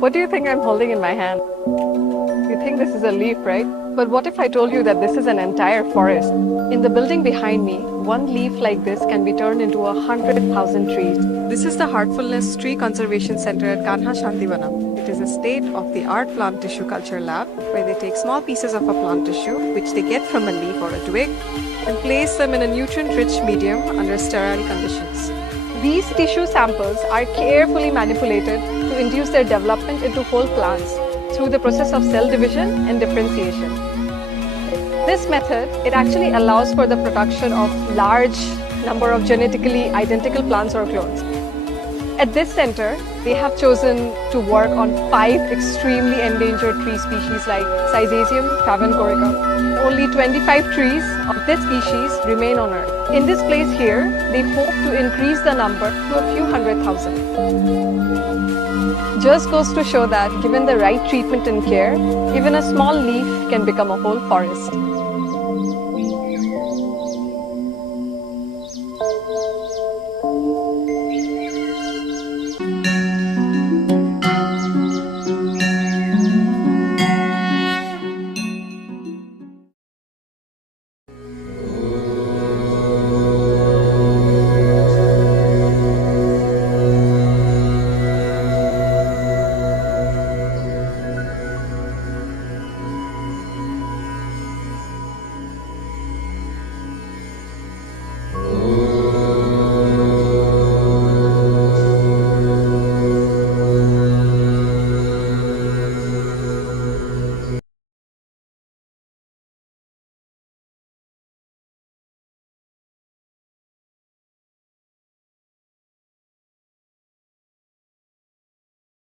What do you think I'm holding in my hand? You think this is a leaf, right? But what if I told you that this is an entire forest? In the building behind me, one leaf like this can be turned into 100,000 trees. This is the Heartfulness Tree Conservation Center at Kanha Shanti Vanam. It is a state-of-the-art plant tissue culture lab where they take small pieces of a plant tissue, which they get from a leaf or a twig, and place them in a nutrient-rich medium under sterile conditions. These tissue samples are carefully manipulated to induce their development into whole plants through the process of cell division and differentiation. This method, it actually allows for the production of large number of genetically identical plants or clones. At this center, they have chosen to work on 5 extremely endangered tree species like Syzygium corica. Only 25 trees of this species remain on Earth. In this place here, they hope to increase the number to a few 100,000. Just goes to show that given the right treatment and care, even a small leaf can become a whole forest.